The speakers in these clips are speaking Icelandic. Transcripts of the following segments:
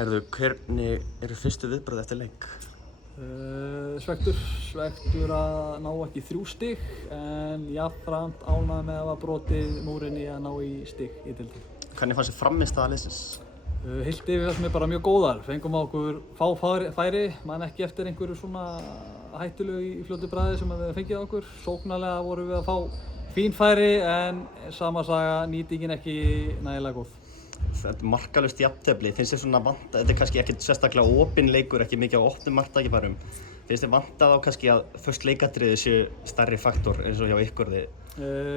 Hvernig eru fyrstu viðbrögð eftir leik? Svektur að ná ekki 3 stig en jafnframt ánægður með að hafa brotið múrinn í að ná í stig í deildinni. Hvernig fannst þér frammistaða liðsins? Heilt yfir fannst mér bara mjög góðar. Fengum á okkur færi, man ekki eftir einhverju svona hættulegu í fljótu bragði sem við fengið á okkur. Sóknarlega vorum við að fá fín færi en sama saga, nýtingin ekki nægilega góð. Þetta er markalaust jafntefli, finnst þér svona vanta, þetta er kannski ekkert sérstaklega opinn leikur, ekki mikið á opnum marktækifærum. Finnst þér vanta þá kannski að först leikatriði séu stærri faktor eins og hjá ykkur þið?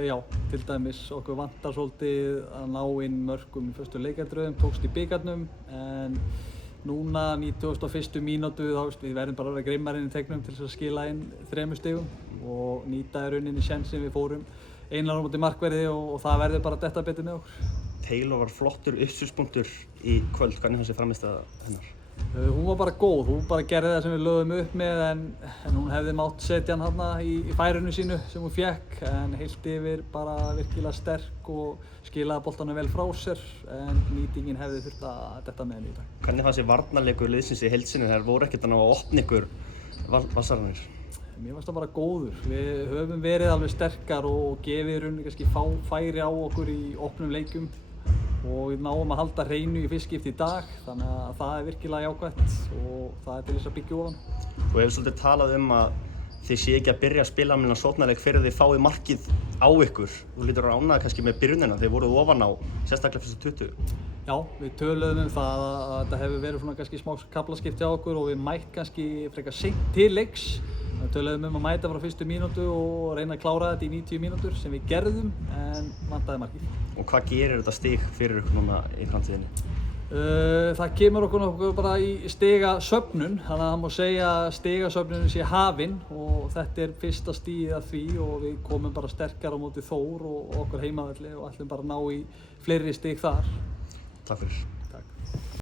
Já, til dæmis okkur vantar svolítið að ná inn mörkum í fyrstu leikatriðum, tókst í bikarnum en núna 91. mínútu þá við verðum bara að vera grimmar inn í teiknum til þess að skila inn 3 stigum og nýta í rauninni sénsinn við fórum einlega á móti markverði og það verður bara að detta betur með okkur. Taylor var flottur uppspilspunktur í kvöld, hvernig fannst þér frammistaða hennar? Hún var bara góð, hún bara gerði það sem við lögðum upp með en hún hefði mátt setja hann þarna í færinu sínu sem hún fékk en heilt yfir bara virkilega sterk og skilaði boltanum vel frá sér en nýtingin hefði þurft að detta með henni í dag. Hvernig fannst þér varnarleikur liðsins í heild sinni? Þær voru ekkert að ná að opna ykkur Vassararnir? Mér fannst það bara góður. Við höfum verið alveg sterkar og gefið í rauninni kannski færi á okkur í opnum leikum og við náum að halda hreinu í fyrst skipti í dag þannig að það er virkilega jákvætt og það er til þess að byggja ofan. Þú hefur svolítið talað að þið séu ekki að byrja að spila með sóknarleik fyrir þið fáið markið á ykkur. Þú lítur að ánægða kannski með byrjunina, þið voruð ofan á sérstaklega fyrstu 20. Já, við töluðum það að þetta hefur verið svona kannski smá kaflaskipti á okkur og við mætt kannski frekar seint til leiks. Við töluðum að mæta frá fyrstu mínútu og reyna að klára þetta í 90 mínútur sem við gerðum en vantaði markið. Og hvað gerir þetta stig fyrir ykkur núna í framtíðinni? Það kemur okkur bara í stigasöfnun, þannig að það má segja að stigasöfnunin sé hafin og þetta er fyrsta stigið af því og við komum bara sterkar á móti Þór og okkur heimavelli og ætlum bara að ná í fleiri stig þar. Takk fyrir. Takk.